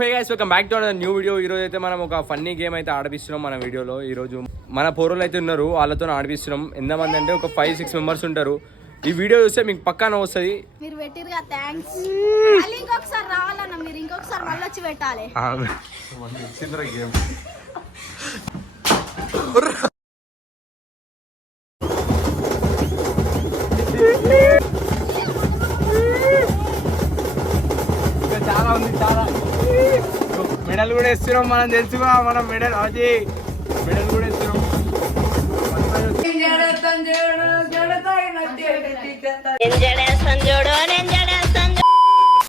Hey guys, welcome back to another new video. ఈ రోజు అయితే మనం ఒక ఫన్నీ గేమ్ అయితే ఆడిపిస్తున్నాం మన వీడియోలో. ఈ రోజు మన పోరోలు అయితే ఉన్నారు, వాళ్ళతో ఆడిపిస్తున్నాం. ఎంతమంది అంటే ఒక 5-6 మెంబర్స్ ఉంటారు. ఈ వీడియో చూస్తే మీకు పక్కాన వస్తుంది. మీరు పెట్టిరుగా థాంక్స్. మళ్ళీ ఇంకొకసారి రావాలన్న మీరు ఇంకొకసారి మళ్ళీ వచ్చి పెట్టాలి. చిన్న గేమ్. చాలా ఉంది, చాలా మెడల్ కూడా ఇస్తున్నాం. మనం తెలుసుగా మనం మెడల్ అది మెడల్ కూడా ఇస్తున్నాం.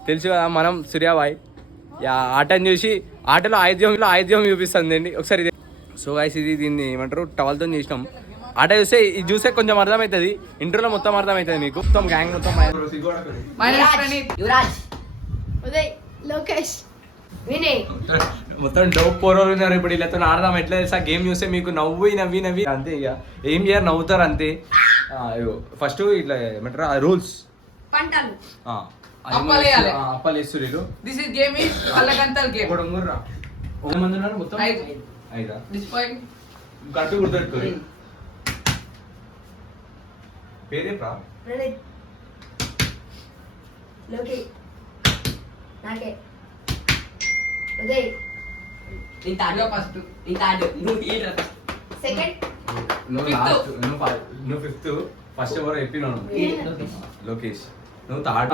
తెలుసు కదా మనం సూర్యాబాయ్ ఆటను చూసి ఆటలో ఆయుధ్యం చూపిస్తుంది అండి ఒకసారి. సో గైస్ ఇది దీన్ని ఏమంటారు టవల్తో చేసినాం. ఆట చూస్తే ఇది చూస్తే కొంచెం అర్థమవుతుంది, ఇంటర్లో మొత్తం అర్థమవుతుంది మీకు. మొత్తం గ్యాంగ్ మొత్తం లోకేష్ మొత్తం డౌట్ పోరోలు ఉన్నారు. ఇప్పుడు వీళ్ళతో ఆడదాం ఎట్లా తెలుసా గేమ్ చూస్తే మీకు నవ్వి అంతే. ఇక ఏం చేయరు, నవ్వుతారు అంతే. ఫస్ట్ ఇట్లా ఏమంటారు రూల్స్ అప్పలేస్తున్నారు. మంది ఉన్నారు మొత్తం 5 గట్టు గుర్తుపెట్టుకోరు. పేరే ప్రా నువ్వు ఫిఫ్త్ ఫస్ట్ ఎవరో చెప్పినావు లోకేష్. నువ్వు థర్డ్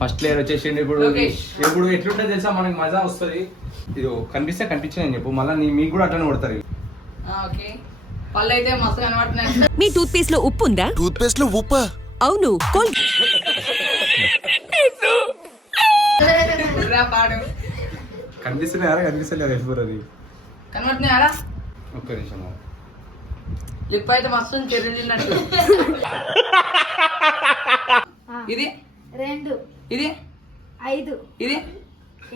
ఫస్ట్ ప్లేయర్ వచ్చేసిండు. ఇప్పుడు ఎట్లుంటుంది తెలుసా మనకి మజా వస్తుంది. ఇది కనిపించిందని చెప్పు, మళ్ళీ మీకు కూడా అట్లనే కొడతారు. మీ టూత్ పేస్ట్ లో ఉప్పు ఉందా? టూత్ పేస్ట్ లో ఉప్పా? అవును. కనిపిస్తున్నాయారా? కనిపిస్తలేదు వెళ్ళిపోరు. అది కనబడుతున్నాయారా? ఒక్క నిమిషం. లిప్ అయితే మస్తు చెల్లినట్టు. ఇది 2 ఇది 5 ఇది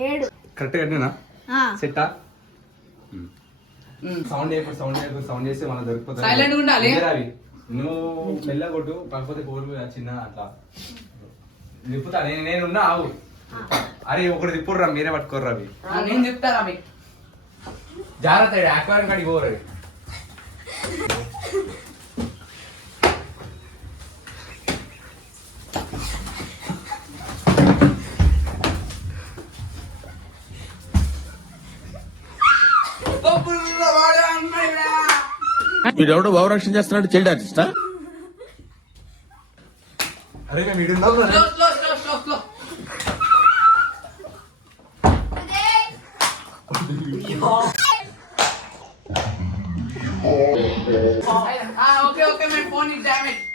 7 కరెక్ట్ కట్టినా సెట్టా? సౌండ్ చేస్తే మనం దొరికిపోతాం. సైలెంట్ ఉండాలి. నువ్వు మెల్ల కొట్టు, కాకపోతే కోరు చిన్న అట్లా తిప్పుతా. నేనున్నా ఆవు. అరే ఒకటి తిప్పుర్రా, మీరే పట్టుకోర్రా. అవి నేను చెప్తారా అవి జాగ్రత్త. ఆక్వారియం కాడికి పోరు. వీడెవడో భావరక్షణ చేస్తున్నాడు, చైల్డ్ ఆర్టిస్టా? అరే మేము వీడు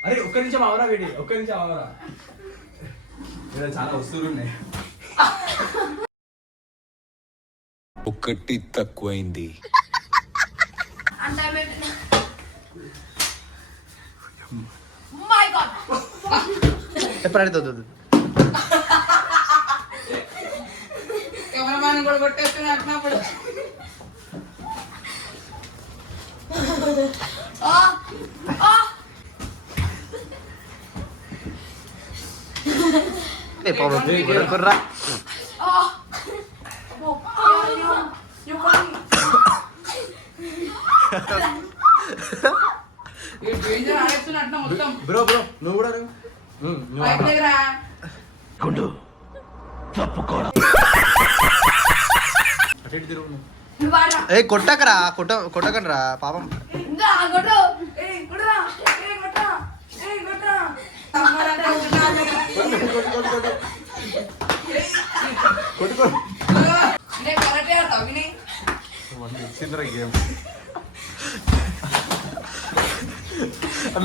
అరే ఒక్క నిమిషం అవరా వీడి, ఒక్క నిమిషం అవరా. చాలా వస్తువులు ఉన్నాయి. ఒకటి తక్కువైంది. కెమెరామ్యాన్ కూడా కొట్టేస్తున్నప్పుడు బ్రో నువ్వు కూడా కొట్టకరా కొట్టకండి పాపం.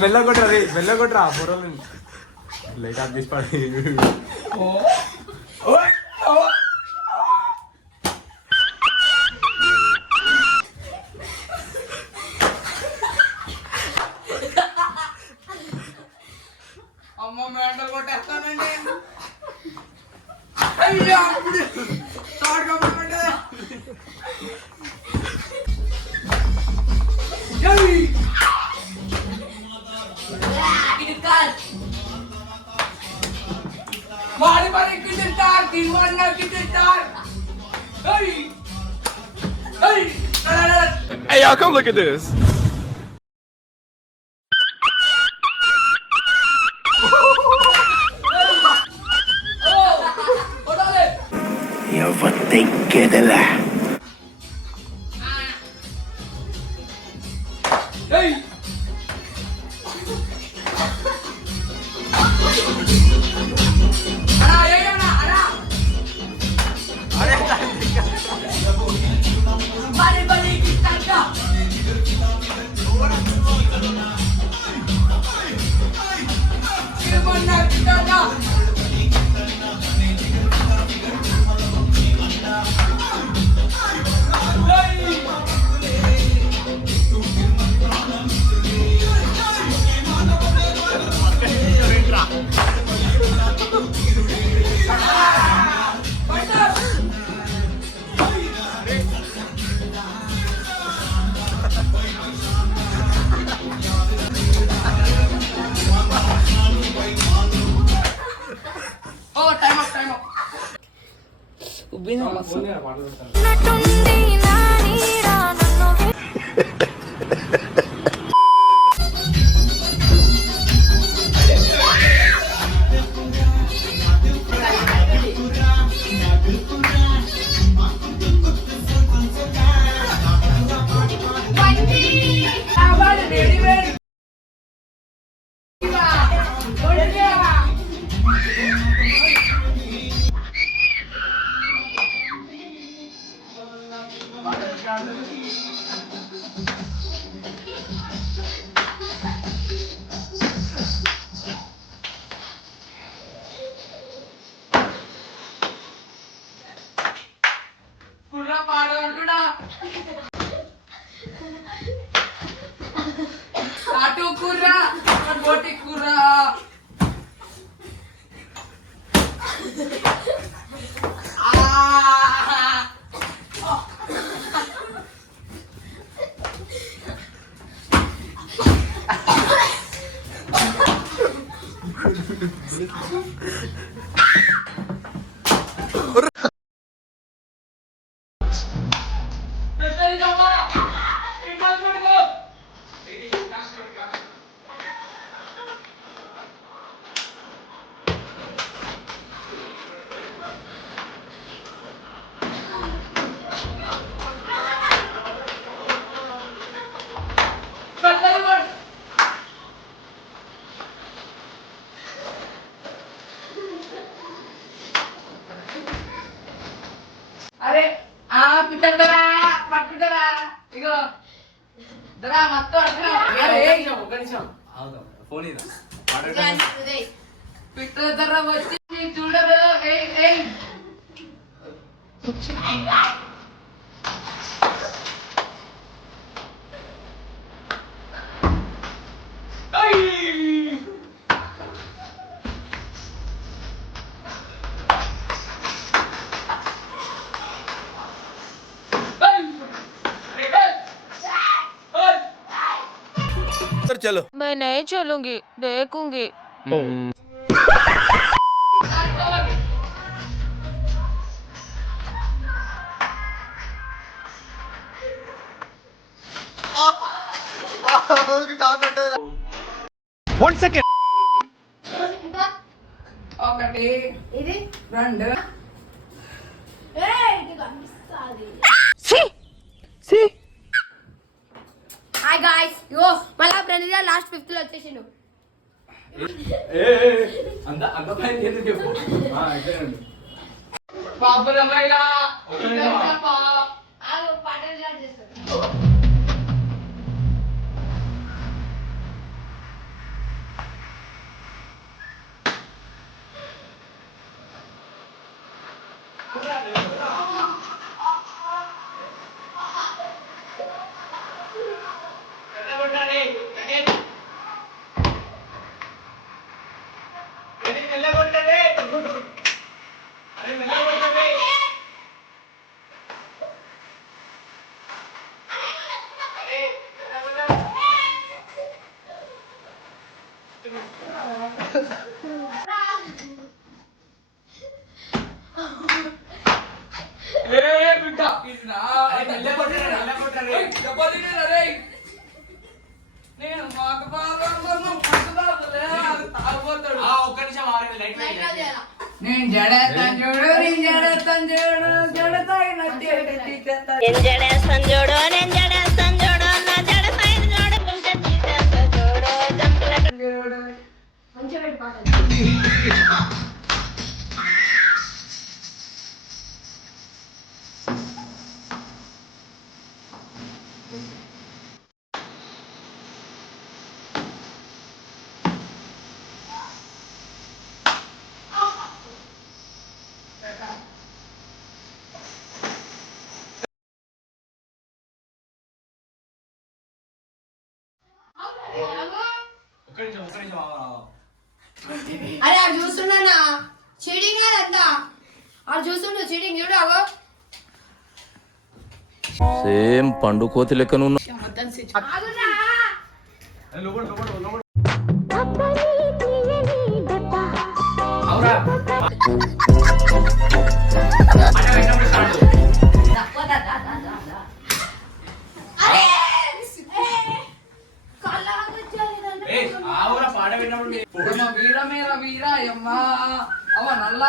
మెల్లగొట్టరా పొరలు లైట్ ఆఫ్ చేసి పడి. అమ్మ మేంటలు కొట్టేస్తానండి. వాడి పని Hey, y'all, come look at this. ఓ టైం అప్ ఉబ్బింది మస్తు. నటుండి నా నీడ నన్ను కుర్ర పాడమంటుడా కాటు కుర్ర బోటి కుర్ర అరే ఆ పిట్టరా పట్టుదరా ఇగో దరా మొత్తం ఫోన్ ఇదా పిట్ట ధర వచ్చి చూడరు ఏయ్ चलो मैं नहीं चलूंगी देखूंगी ఒకటి ఇది రెండు ఇది కనిపిస్తుంది హాయ్ గాయ్స్ ఇగో మళ్ళా ఫ్రెండ్ లాస్ట్ 5th లో వచ్చేసిండు అంత పైన ఎందుకు చెప్పు బాబుల మైలా ఆగు పాటలు స్టార్ట్ చేస్తాడు నేను మాకు తాగుపోతాడు. నేను జడేస్తాను చూడు, నేను జడేస్తాను చూడు, జడతాయి నేను జడేస్తాను చూడు, నేను జడేస్తాను చూడు, నా జడ సైడ్ చూడు, కొంచెం తీసేస్తా చూడు, జంపలట. మంచిగా పెట్టి పాట. అరే ఆడు చూస్తున్నా చీటింగ్ అదంతా ఆడు చూస్తుండు చీటింగ్ చూడు అవో సేమ్ పండు కోతి లెక్కను వీరమేర వీరాయమ్మ అవ నల్ల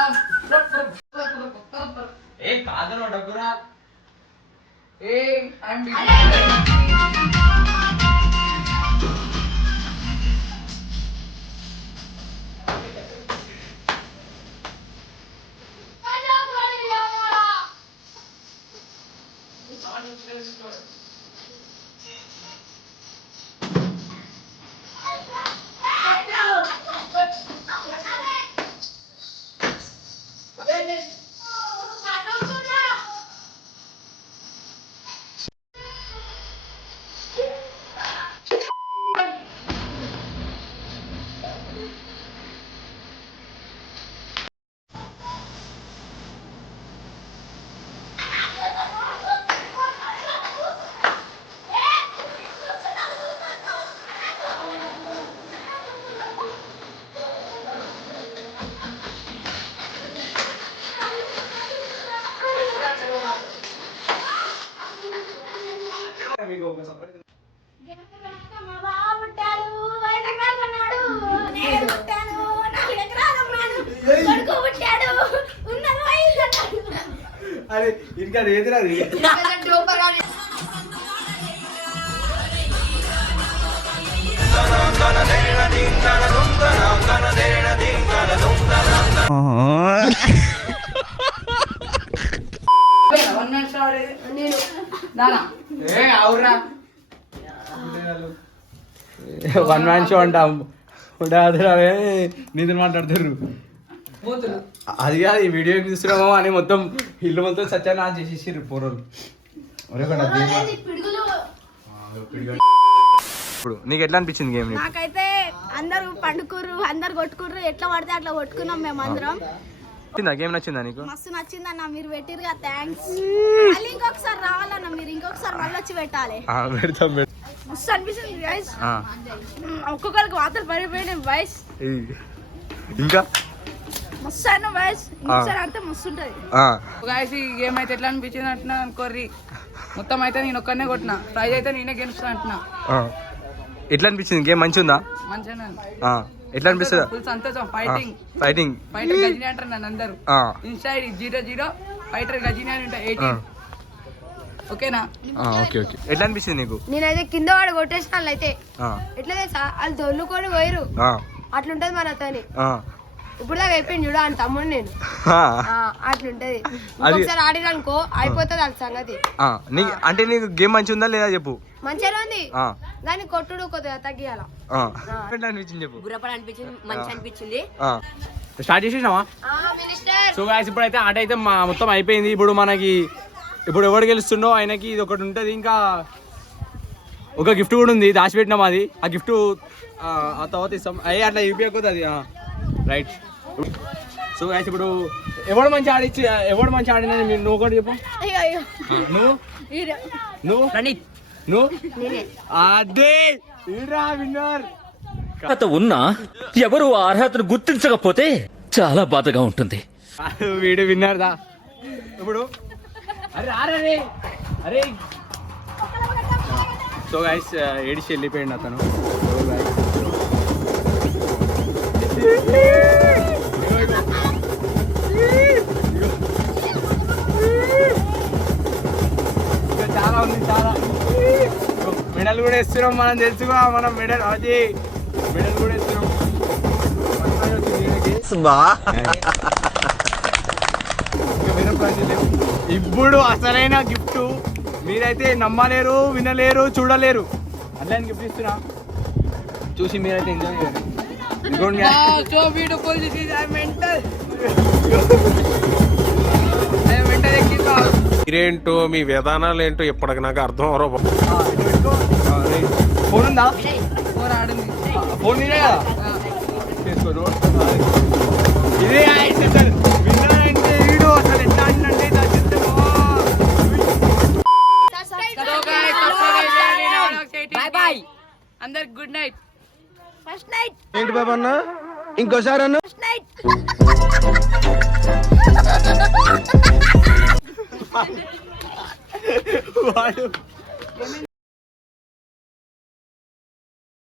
మా బావ పుట్టాడు, వైజాగ్ ఉన్నాడు, నేను పుట్టాను, 4 ఎకరాలు ఉన్నాడు, కొడుకు పుట్టాడు, ఉన్నది వైజాగ్ అన్నాడు. అరే ఇంకా ఏదిరాది డోపర్ గాని నేను దానా వన్ మ్యాన్ షో అంటాం నీతో మాట్లాడతారు. అది కాదు ఈ వీడియో చూస్తున్నామో అని మొత్తం ఇల్లు మొత్తం సత్యాన్ని చేసేసారు పూర్వలు. పిడుగులు. ఇప్పుడు నీకు ఎట్లా అనిపించింది గేమ్? నాకైతే అందరూ పండుకుర్రు, అందరు కొట్టుకుర్రు, ఎట్లా పడితే అట్లా కొట్టుకున్నాం మేము అందరం. గేమ్ నచ్చిందా నీకు? మస్తు నచ్చిందన్న, మీరు పెట్టిరుగా, థ్యాంక్స్. మళ్ళీ ఇంకొకసారి రావాలన్న, మీరు ఇంకొకసారి మళ్ళీ వచ్చి పెట్టాలి. పెడతాం మస్తు అనిపిస్తుంది గైస్, ఒక్కొక్కరికి వాతలు పడిపోయినాయి వాయిస్. ఇంకా మస్తు అన్న వాయిస్, ఇంకొకసారి ఆడితే మస్తు ఉంటది. గాయస్ ఈ గేమ్ అయితే ఎట్లా అనిపించింది అంటున్నా అనుకోర్రి. మొత్తం అయితే నేను ఒక్కనే కొట్టినా, ప్రైజ్ అయితే నేనే గెలుస్తా అంటున్నా. ఎట్లా అనిపించింది గేమ్? మంచిగా మంచిగా ఎట్లా అనిపిస్తుంది? ఫుల్ సంతోషం. ఫైటింగ్ ఫైటర్ గజిని అంటారు నన్ను అందరూ. ఇన్సైడ్ 00 ఫైటర్ గజిని అని ఉంటాయి 18. ఓకేనా? Okay okay. ఎట్లా అనిపిస్తుంది నీకు? నేనైతే కింద వాడు కొట్టేసిన వాళ్ళు అయితే ఎట్లా తెలుసా, వాళ్ళు దొల్లుకొని పోయిరు, అట్లుంటది మన అతని. ఇప్పుడు దాకా అయిపోయింది చూడ అని తమ్ముడు నేను, అట్లుంటది. ఒకసారి ఆడిరనుకో అయిపోతుంది వాళ్ళ సంగతి. అంటే నీకు గేమ్ మంచిగా ఉందా లేదా చెప్పు? మంచిగా ఉంది, దాన్ని కొట్టుడు కొద్దిగా తగ్గియాల. ఎట్లా అనిపించింది చెప్పు? గురపడి అనిపించింది, మంచి అనిపించింది. స్టార్ట్ చేసేసినావా? సో గాయ్స్ ఇప్పుడైతే ఆట అయితే మొత్తం అయిపోయింది. ఇప్పుడు మనకి ఇప్పుడు ఎవరు గెలుస్తుండో ఆయనకి ఇది ఒకటి ఉంటుంది. ఇంకా ఒక గిఫ్ట్ కూడా ఉంది, దాచిపెట్టినాం. అది ఆ గిఫ్ట్ ఆ తర్వాత ఇస్తాం. అయ్యి అట్లా యూపీఐ కొద్ది అది రైట్. సో గాయ్స్ ఇప్పుడు ఎవడు మంచి ఆడినది మీరు నువ్వు కూడా చెప్పు. నువ్వు అదే విన్నర్. అర్హత ఉన్నా ఎవరు ఆ అర్హతను గుర్తించకపోతే చాలా బాధగా ఉంటుంది. వీడు విన్నర్ దా. ఇప్పుడు అరే అరే అరే సో గైస్ ఏడిచి వెళ్ళిపోయింది అతను. ఇంకా చాలా ఉంది చాలా. మెడల్ కూడా ఇస్తున్నాం మనం తెలుసుగా, మనం మెడల్ అది మెడల్ కూడా ఇస్తున్నాం. ఇప్పుడు అసలైన గిఫ్ట్ మీరైతే నమ్మలేరు, వినలేరు, చూడలేరు. అట్లా గిఫ్ట్ ఇస్తున్నా, చూసి మీరైతే ఎంజాయ్ చేయండి. ఇదిగోండి. So beautiful, this is I mental. I mental ఎక్కిందా. మీరేంటో మీ విధానాలు ఏంటో ఇప్పటికి నాకు అర్థం అవరో. ఫోన్ ఉందా? ఫోన్ ఆడింది. ఫోన్ మీరే కదా చేసుకో. ఇదే అసలు విన్నర్ అంటే వీడు అసలు ఎట్లా ఆడినంటే బాయ్ బాయ్ అందరికి గుడ్ నైట్. ఫస్ట్ నైట్ ఏంటి బాబా అన్న ఇంకోసారి అన్న ఫస్ట్ నైట్ వాడు